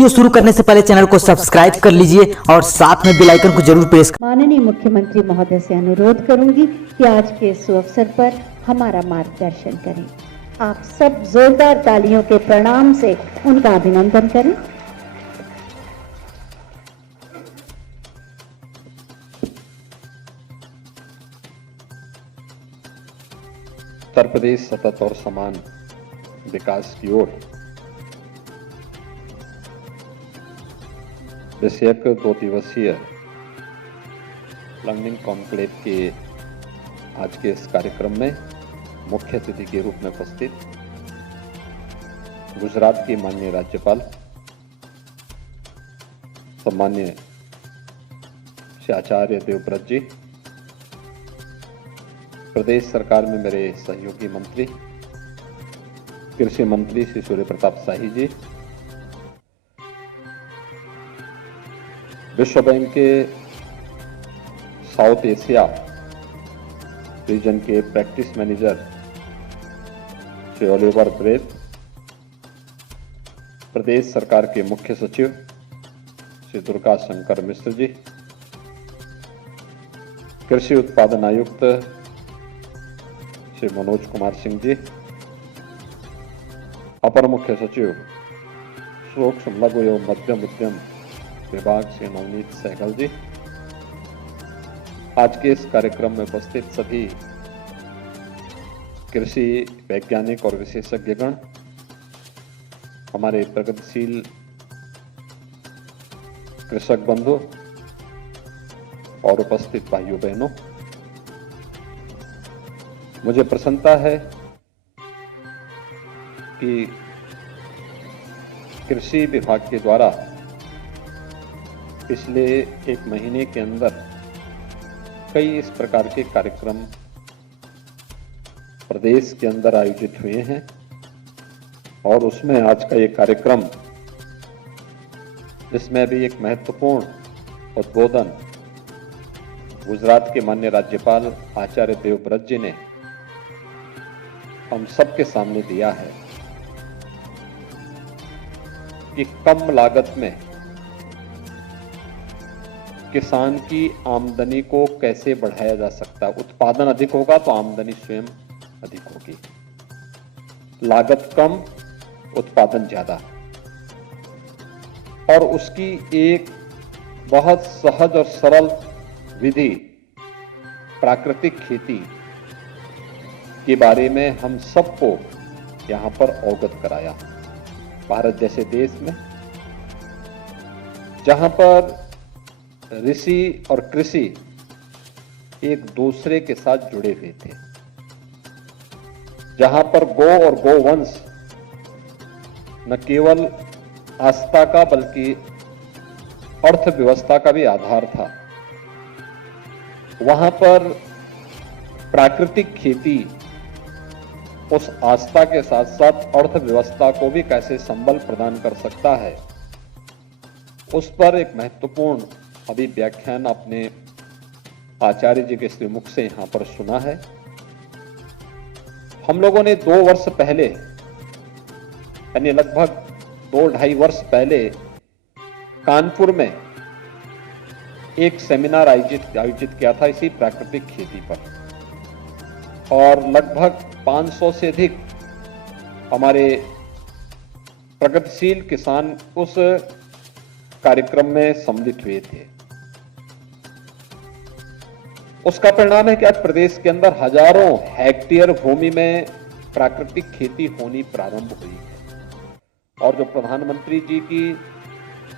Video शुरू करने से पहले चैनल को सब्सक्राइब कर लीजिए और साथ में बेल आइकन को जरूर प्रेस। माननीय मुख्यमंत्री महोदय से अनुरोध करूंगी कि आज के इस अवसर पर हमारा मार्गदर्शन करें। आप सब जोरदार तालियों के प्रणाम से उनका अभिनंदन करें। उत्तर प्रदेश सतत और समान विकास की ओर विषयक 2 दिवसीय लर्निंग कॉन्क्लेव के आज के इस कार्यक्रम में मुख्य अतिथि के रूप में उपस्थित गुजरात की माननीय राज्यपाल सम्मान्य श्री आचार्य देवव्रत जी, प्रदेश सरकार में मेरे सहयोगी मंत्री कृषि मंत्री श्री सूर्य प्रताप शाही जी, विश्व बैंक के साउथ एशिया रीजन के practice manager Shri Oliver Braedt, प्रदेश सरकार के मुख्य सचिव श्री दुर्गा शंकर मिश्र जी, कृषि उत्पादन आयुक्त श्री मनोज कुमार सिंह जी, अपर मुख्य सचिव सूक्ष्म लघु एवं मध्यम उद्यम विभाग श्री नवनीत सहगल जी, आज के इस कार्यक्रम में उपस्थित सभी कृषि वैज्ञानिक और विशेषज्ञगण, हमारे प्रगतिशील कृषक बंधु और उपस्थित भाइयों बहनों, मुझे प्रसन्नता है कि कृषि विभाग के द्वारा पिछले 1 महीने के अंदर कई इस प्रकार के कार्यक्रम प्रदेश के अंदर आयोजित हुए हैं और उसमें आज का ये कार्यक्रम, जिसमें भी एक महत्वपूर्ण उद्बोधन गुजरात के माननीय राज्यपाल आचार्य देवव्रत जी ने हम सबके सामने दिया है कि कम लागत में किसान की आमदनी को कैसे बढ़ाया जा सकता है। उत्पादन अधिक होगा तो आमदनी स्वयं अधिक होगी। लागत कम, उत्पादन ज्यादा, और उसकी एक बहुत सहज और सरल विधि प्राकृतिक खेती के बारे में हम सबको यहां पर अवगत कराया। भारत जैसे देश में जहां पर ऋषि और कृषि एक दूसरे के साथ जुड़े हुए थे, जहां पर गौ और गोवंश न केवल आस्था का बल्कि अर्थव्यवस्था का भी आधार था, वहां पर प्राकृतिक खेती उस आस्था के साथ साथ अर्थव्यवस्था को भी कैसे संबल प्रदान कर सकता है, उस पर एक महत्वपूर्ण अभी व्याख्यान आपने आचार्य जी के श्रीमुख से यहां पर सुना है। हम लोगों ने 2 वर्ष पहले, यानी लगभग 2-2.5 वर्ष पहले कानपुर में एक सेमिनार आयोजित किया था इसी प्राकृतिक खेती पर, और लगभग 500 से अधिक हमारे प्रगतिशील किसान उस कार्यक्रम में सम्मिलित हुए थे। उसका परिणाम है कि आज प्रदेश के अंदर हजारों हेक्टेयर भूमि में प्राकृतिक खेती होनी प्रारंभ हुई है, और जो प्रधानमंत्री जी की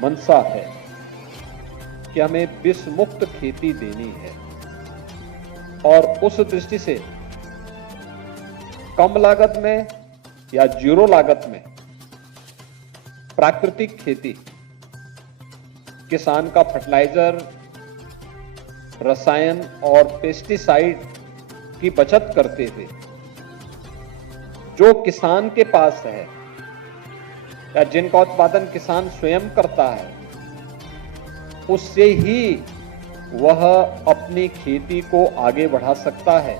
मंशा है कि हमें विष मुक्त खेती देनी है, और उस दृष्टि से कम लागत में या जीरो लागत में प्राकृतिक खेती किसान का फर्टिलाइजर, रसायन और पेस्टिसाइड की बचत करते हुए जो किसान के पास है या जिनका उत्पादन किसान स्वयं करता है, उससे ही वह अपनी खेती को आगे बढ़ा सकता है।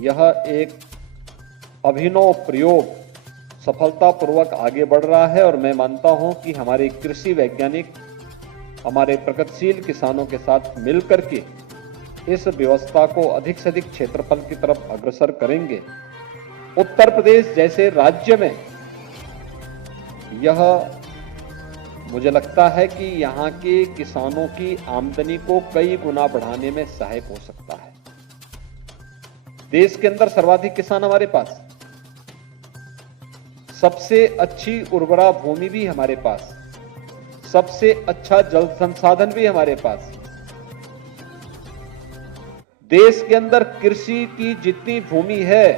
यह एक अभिनव प्रयोग सफलतापूर्वक आगे बढ़ रहा है और मैं मानता हूं कि हमारे कृषि वैज्ञानिक हमारे प्रगतिशील किसानों के साथ मिलकर के इस व्यवस्था को अधिक से अधिक क्षेत्रफल की तरफ अग्रसर करेंगे। उत्तर प्रदेश जैसे राज्य में यह मुझे लगता है कि यहां के किसानों की आमदनी को कई गुना बढ़ाने में सहायक हो सकता है। देश के अंदर सर्वाधिक किसान हमारे पास, सबसे अच्छी उर्वरा भूमि भी हमारे पास, सबसे अच्छा जल संसाधन भी हमारे पास। देश के अंदर कृषि की जितनी भूमि है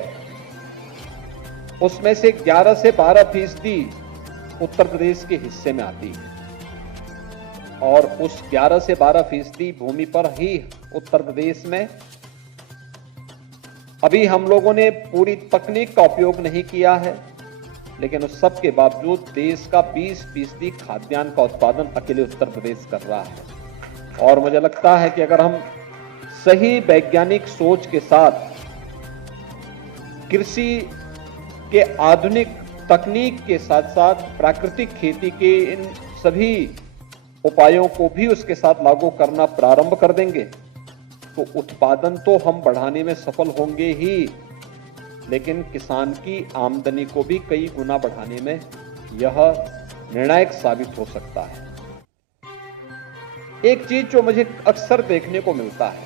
उसमें से 11 से 12% उत्तर प्रदेश के हिस्से में आती है और उस 11 से 12% भूमि पर ही उत्तर प्रदेश में अभी हम लोगों ने पूरी तकनीक का उपयोग नहीं किया है, लेकिन उस सब के बावजूद देश का 20% खाद्यान्न का उत्पादन अकेले उत्तर प्रदेश कर रहा है। और मुझे लगता है कि अगर हम सही वैज्ञानिक सोच के साथ कृषि के आधुनिक तकनीक के साथ साथ प्राकृतिक खेती के इन सभी उपायों को भी उसके साथ लागू करना प्रारंभ कर देंगे तो उत्पादन तो हम बढ़ाने में सफल होंगे ही, लेकिन किसान की आमदनी को भी कई गुना बढ़ाने में यह निर्णायक साबित हो सकता है। एक चीज जो मुझे अक्सर देखने को मिलता है,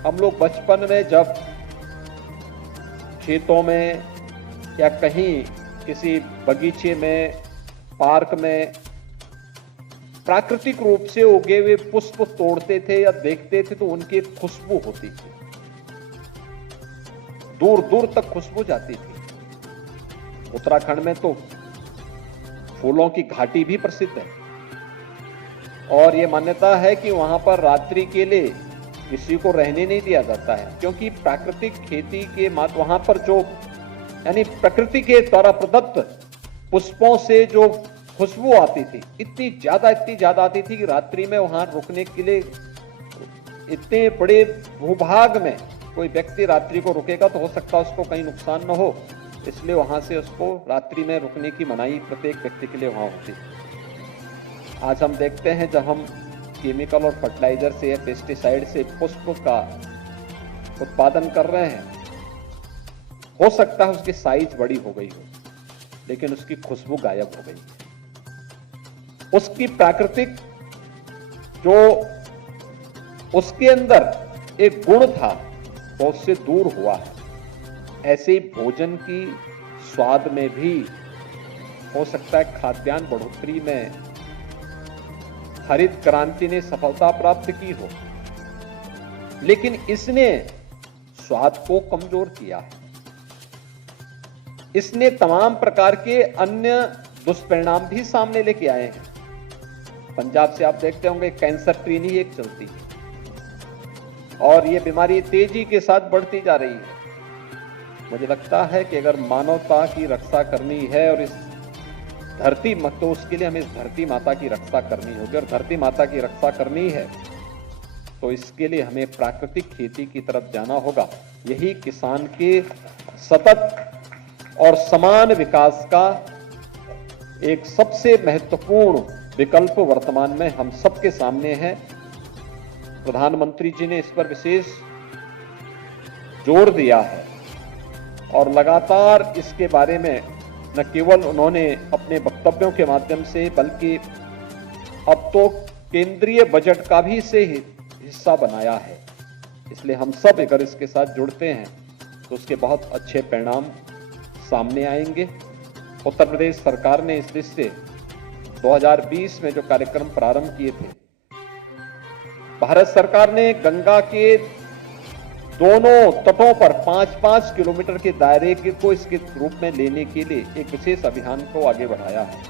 हम लोग बचपन में जब खेतों में या कहीं किसी बगीचे में, पार्क में प्राकृतिक रूप से उगे हुए पुष्प तोड़ते थे या देखते थे तो उनकी एक खुशबू होती थी, दूर दूर तक खुशबू जाती थी। उत्तराखंड में तो फूलों की घाटी भी प्रसिद्ध है और यह मान्यता है कि वहां पर रात्रि के लिए किसी को रहने नहीं दिया जाता है, क्योंकि प्राकृतिक खेती के मात्र वहां पर जो यानी प्रकृति के द्वारा प्रदत्त पुष्पों से जो खुशबू आती थी इतनी ज्यादा आती थी कि रात्रि में वहां रुकने के लिए इतने बड़े भूभाग में कोई व्यक्ति रात्रि को रुकेगा तो हो सकता है उसको कहीं नुकसान न हो, इसलिए वहां से उसको रात्रि में रुकने की मनाही प्रत्येक व्यक्ति के लिए वहां होती। आज हम देखते हैं जब हम केमिकल और फर्टिलाइजर से या पेस्टिसाइड से पुष्प का उत्पादन कर रहे हैं, हो सकता है उसकी साइज बड़ी हो गई हो लेकिन उसकी खुशबू गायब हो गई। उसकी प्राकृतिक जो उसके अंदर एक गुण था वो उससे दूर हुआ है। ऐसे ही भोजन की स्वाद में भी हो सकता है खाद्यान्न बढ़ोतरी में हरित क्रांति ने सफलता प्राप्त की हो, लेकिन इसने स्वाद को कमजोर किया है। इसने तमाम प्रकार के अन्य दुष्परिणाम भी सामने लेके आए हैं। पंजाब से आप देखते होंगे कैंसर ट्रेन ही एक चलती है और यह बीमारी तेजी के साथ बढ़ती जा रही है। मुझे लगता है कि अगर मानवता की रक्षा करनी है और इस धरती तो उसके लिए हमें इस धरती माता की रक्षा करनी होगी, और धरती माता की रक्षा करनी है तो इसके लिए हमें प्राकृतिक खेती की तरफ जाना होगा। यही किसान के सतत और समान विकास का एक सबसे महत्वपूर्ण विकल्प वर्तमान में हम सबके सामने है। प्रधानमंत्री जी ने इस पर विशेष जोर दिया है और लगातार इसके बारे में न केवल उन्होंने अपने वक्तव्यों के माध्यम से बल्कि अब तो केंद्रीय बजट का भी इसे हिस्सा बनाया है। इसलिए हम सब अगर इसके साथ जुड़ते हैं तो उसके बहुत अच्छे परिणाम सामने आएंगे। उत्तर प्रदेश सरकार ने इस दृष्टि से 2020 में जो कार्यक्रम प्रारंभ किए थे, भारत सरकार ने गंगा के दोनों तटों पर 5-5 किलोमीटर के दायरे को इसके रूप में लेने के लिए एक विशेष अभियान को आगे बढ़ाया है।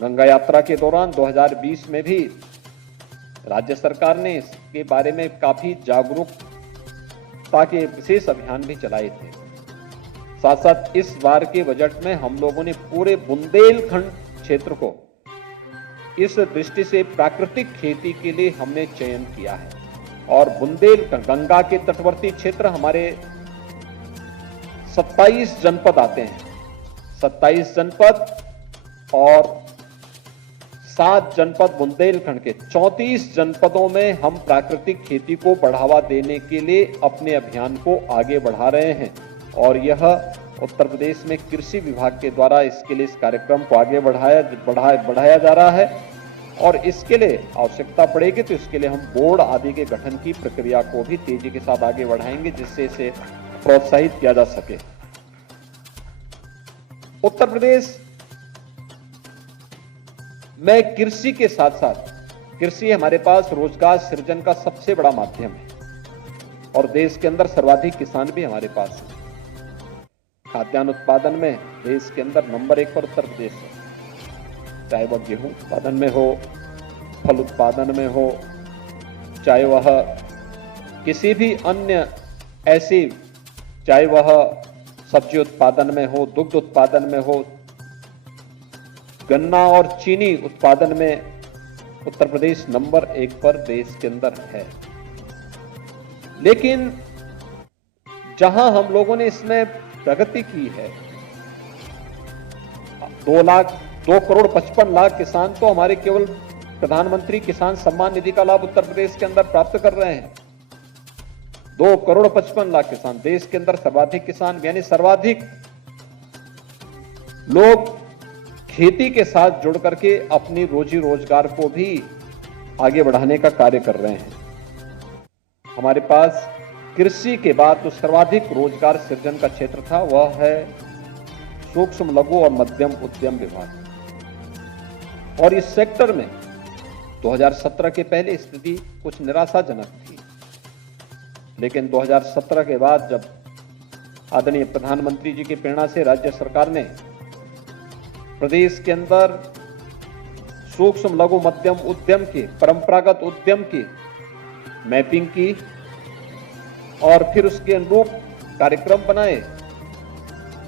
गंगा यात्रा के दौरान 2020 में भी राज्य सरकार ने इसके बारे में काफी जागरूकता के विशेष अभियान भी चलाए थे। साथ साथ इस बार के बजट में हम लोगों ने पूरे बुंदेलखंड क्षेत्र को इस दृष्टि से प्राकृतिक खेती के लिए हमने चयन किया है और गंगा के तटवर्ती क्षेत्र हमारे 27 जनपद आते हैं। 27 जनपद और 7 जनपद बुंदेलखंड के 34 जनपदों में हम प्राकृतिक खेती को बढ़ावा देने के लिए अपने अभियान को आगे बढ़ा रहे हैं और यह उत्तर प्रदेश में कृषि विभाग के द्वारा इसके लिए इस कार्यक्रम को आगे बढ़ाया जा रहा है और इसके लिए आवश्यकता पड़ेगी तो इसके लिए हम बोर्ड आदि के गठन की प्रक्रिया को भी तेजी के साथ आगे बढ़ाएंगे जिससे इसे प्रोत्साहित किया जा सके। उत्तर प्रदेश में कृषि के साथ साथ कृषि हमारे पास रोजगार सृजन का सबसे बड़ा माध्यम है और देश के अंदर सर्वाधिक किसान भी हमारे पास है। खाद्यान्न उत्पादन में देश के अंदर नंबर 1 पर उत्तर प्रदेश है, चाहे वह गेहूं उत्पादन में हो, फल उत्पादन में हो, चाहे वह किसी भी अन्य ऐसी, चाहे वह सब्जी उत्पादन में हो, दुग्ध उत्पादन में हो, गन्ना और चीनी उत्पादन में उत्तर प्रदेश नंबर 1 पर देश के अंदर है। लेकिन जहां हम लोगों ने इसमें प्रगति की है, 2 करोड़ 55 लाख किसान तो हमारे केवल प्रधानमंत्री किसान सम्मान निधि का लाभ उत्तर प्रदेश के अंदर प्राप्त कर रहे हैं। 2 करोड़ 55 लाख किसान, देश के अंदर सर्वाधिक किसान यानी सर्वाधिक लोग खेती के साथ जुड़ करके अपनी रोजी रोजगार को भी आगे बढ़ाने का कार्य कर रहे हैं। हमारे पास कृषि के बाद जो सर्वाधिक रोजगार सृजन का क्षेत्र था वह है सूक्ष्म लघु और मध्यम उद्यम विभाग और इस सेक्टर में 2017 के पहले स्थिति कुछ निराशाजनक थी, लेकिन 2017 के बाद जब आदरणीय प्रधानमंत्री जी की प्रेरणा से राज्य सरकार ने प्रदेश के अंदर सूक्ष्म लघु मध्यम उद्यम के परंपरागत उद्यम की मैपिंग की और फिर उसके अनुरूप कार्यक्रम बनाए,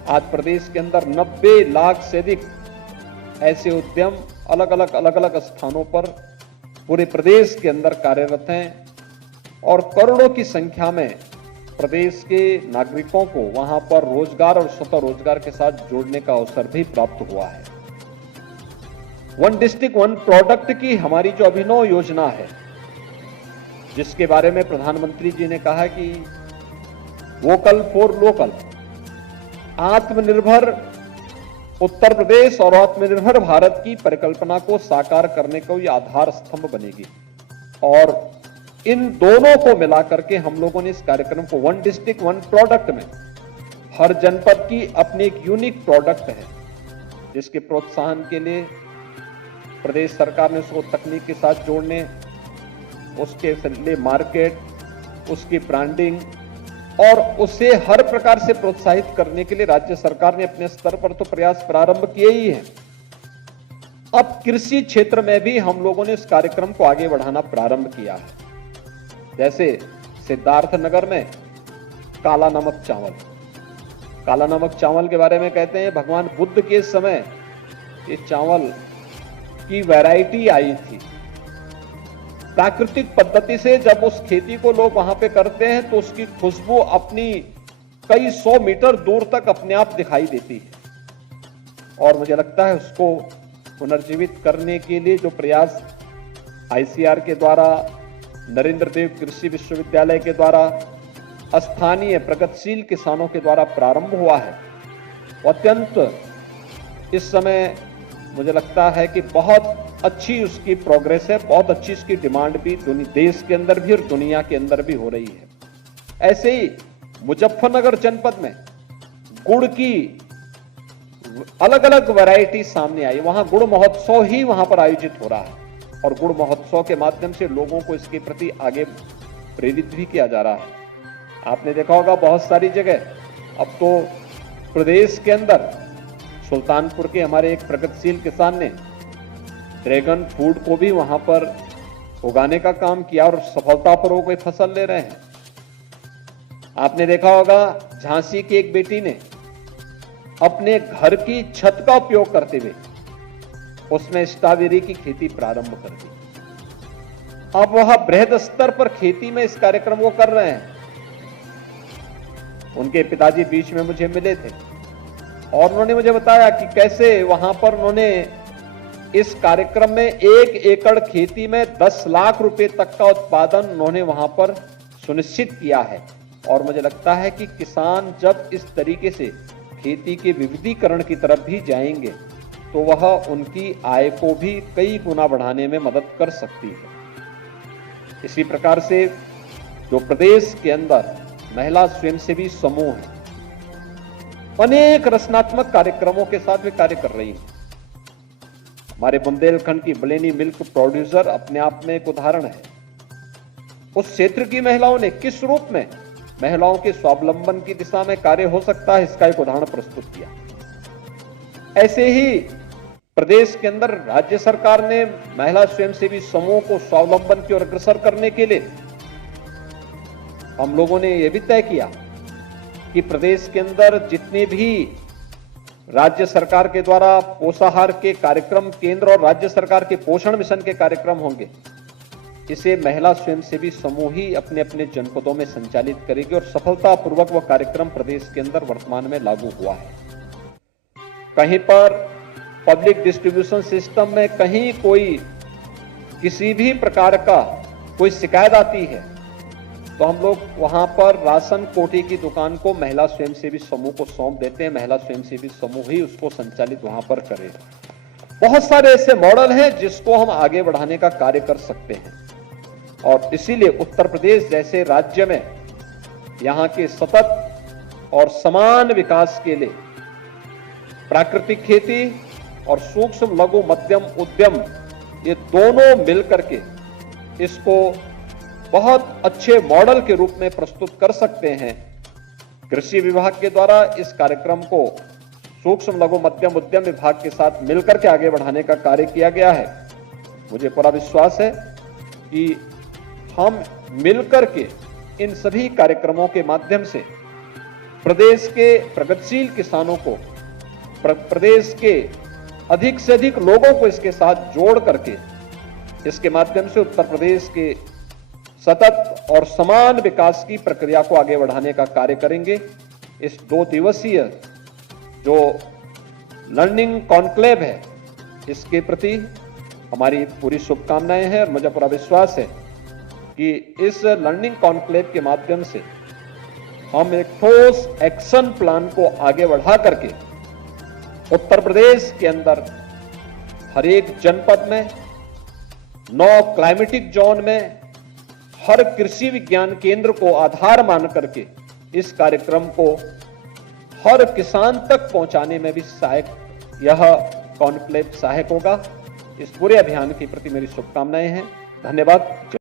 आज प्रदेश के अंदर 90 लाख से अधिक ऐसे उद्यम अलग अलग स्थानों पर पूरे प्रदेश के अंदर कार्यरत हैं और करोड़ों की संख्या में प्रदेश के नागरिकों को वहां पर रोजगार और स्वतः रोजगार के साथ जोड़ने का अवसर भी प्राप्त हुआ है। वन डिस्ट्रिक्ट वन प्रोडक्ट की हमारी जो अभिनव योजना है, जिसके बारे में प्रधानमंत्री जी ने कहा कि वोकल फॉर लोकल, आत्मनिर्भर उत्तर प्रदेश और आत्मनिर्भर भारत की परिकल्पना को साकार करने को ये आधार स्तंभ बनेगी और इन दोनों को मिलाकर के हम लोगों ने इस कार्यक्रम को वन डिस्ट्रिक्ट वन प्रोडक्ट में हर जनपद की अपनी एक यूनिक प्रोडक्ट है, जिसके प्रोत्साहन के लिए प्रदेश सरकार ने उसको तकनीक के साथ जोड़ने, उसके लिए मार्केट, उसकी ब्रांडिंग और उसे हर प्रकार से प्रोत्साहित करने के लिए राज्य सरकार ने अपने स्तर पर तो प्रयास प्रारंभ किए ही हैं। अब कृषि क्षेत्र में भी हम लोगों ने इस कार्यक्रम को आगे बढ़ाना प्रारंभ किया है। जैसे सिद्धार्थनगर में काला नमक चावल, काला नमक चावल के बारे में कहते हैं भगवान बुद्ध के समय ये चावल की वैरायटी आई थी। प्राकृतिक पद्धति से जब उस खेती को लोग वहां पे करते हैं तो उसकी खुशबू अपनी कई 100 मीटर दूर तक अपने आप दिखाई देती है और मुझे लगता है उसको पुनर्जीवित करने के लिए जो प्रयास आईसीआर के द्वारा, नरेंद्र देव कृषि विश्वविद्यालय के द्वारा, स्थानीय प्रगतिशील किसानों के द्वारा प्रारंभ हुआ है, अत्यंत इस समय मुझे लगता है कि बहुत अच्छी उसकी प्रोग्रेस है, बहुत अच्छी उसकी डिमांड भी देश के अंदर भी और दुनिया के अंदर भी हो रही है। ऐसे ही मुजफ्फरनगर जनपद में गुड़ की अलग अलग वैरायटी सामने आई, वहां गुड़ महोत्सव ही वहां पर आयोजित हो रहा है और गुड़ महोत्सव के माध्यम से लोगों को इसके प्रति आगे प्रेरित भी किया जा रहा है। आपने देखा होगा बहुत सारी जगह अब तो प्रदेश के अंदर सुल्तानपुर के हमारे एक प्रगतिशील किसान ने ड्रैगन फ्रूट को भी वहां पर उगाने का काम किया और सफलतापूर्वक कोई फसल ले रहे हैं। आपने देखा होगा झांसी की एक बेटी ने अपने घर की छत का उपयोग करते हुए उसमें स्ट्रॉबेरी की खेती प्रारंभ कर दी। अब वह बृहद स्तर पर खेती में इस कार्यक्रम को कर रहे हैं। उनके पिताजी बीच में मुझे मिले थे और उन्होंने मुझे बताया कि कैसे वहां पर उन्होंने इस कार्यक्रम में 1 एकड़ खेती में 10 लाख रुपए तक का उत्पादन उन्होंने वहां पर सुनिश्चित किया है। और मुझे लगता है कि किसान जब इस तरीके से खेती के विविधीकरण की तरफ भी जाएंगे तो वह उनकी आय को भी कई गुना बढ़ाने में मदद कर सकती है। इसी प्रकार से जो प्रदेश के अंदर महिला स्वयंसेवी समूह है, अनेक रचनात्मक कार्यक्रमों के साथ वे कार्य कर रही हैं। हमारे बुंदेलखंड की बलेनी मिल्क प्रोड्यूसर अपने आप में एक उदाहरण है। उस क्षेत्र की महिलाओं ने किस रूप में महिलाओं के स्वावलंबन की दिशा में कार्य हो सकता है, इसका एक उदाहरण प्रस्तुत किया। ऐसे ही प्रदेश के अंदर राज्य सरकार ने महिला स्वयंसेवी समूह को स्वावलंबन की ओर अग्रसर करने के लिए हम लोगों ने यह भी तय किया कि प्रदेश के अंदर जितने भी राज्य सरकार के द्वारा पोषाहार के कार्यक्रम, केंद्र और राज्य सरकार के पोषण मिशन के कार्यक्रम होंगे, इसे महिला स्वयंसेवी समूह ही अपने अपने जनपदों में संचालित करेगी और सफलतापूर्वक वह कार्यक्रम प्रदेश के अंदर वर्तमान में लागू हुआ है। कहीं पर पब्लिक डिस्ट्रीब्यूशन सिस्टम में कहीं कोई किसी भी प्रकार का कोई शिकायत आती है तो हम लोग वहां पर राशन कोटे की दुकान को महिला स्वयंसेवी समूह को सौंप देते हैं। महिला स्वयंसेवी समूह ही उसको संचालित वहां पर करे। बहुत सारे ऐसे मॉडल हैं जिसको हम आगे बढ़ाने का कार्य कर सकते हैं और इसीलिए उत्तर प्रदेश जैसे राज्य में यहां के सतत और समान विकास के लिए प्राकृतिक खेती और सूक्ष्म लघु मध्यम उद्यम ये दोनों मिलकर के इसको बहुत अच्छे मॉडल के रूप में प्रस्तुत कर सकते हैं। कृषि विभाग के द्वारा इस कार्यक्रम को सूक्ष्म लघु मध्यम उद्यम विभाग के साथ मिलकर के आगे बढ़ाने का कार्य किया गया है। मुझे पूरा विश्वास है कि हम मिलकर के इन सभी कार्यक्रमों के माध्यम से प्रदेश के प्रगतिशील किसानों को, प्रदेश के अधिक से अधिक लोगों को इसके साथ जोड़ करके इसके माध्यम से उत्तर प्रदेश के सतत और समान विकास की प्रक्रिया को आगे बढ़ाने का कार्य करेंगे। इस 2 दिवसीय जो लर्निंग कॉन्क्लेव है इसके प्रति हमारी पूरी शुभकामनाएं हैं और मुझे पूरा विश्वास है कि इस लर्निंग कॉन्क्लेव के माध्यम से हम एक ठोस एक्शन प्लान को आगे बढ़ा करके उत्तर प्रदेश के अंदर हर एक जनपद में 9 क्लाइमेटिक जोन में हर कृषि विज्ञान केंद्र को आधार मान करके इस कार्यक्रम को हर किसान तक पहुंचाने में भी सहायक यह कॉन्क्लेव सहायक होगा। इस पूरे अभियान के प्रति मेरी शुभकामनाएं हैं। धन्यवाद।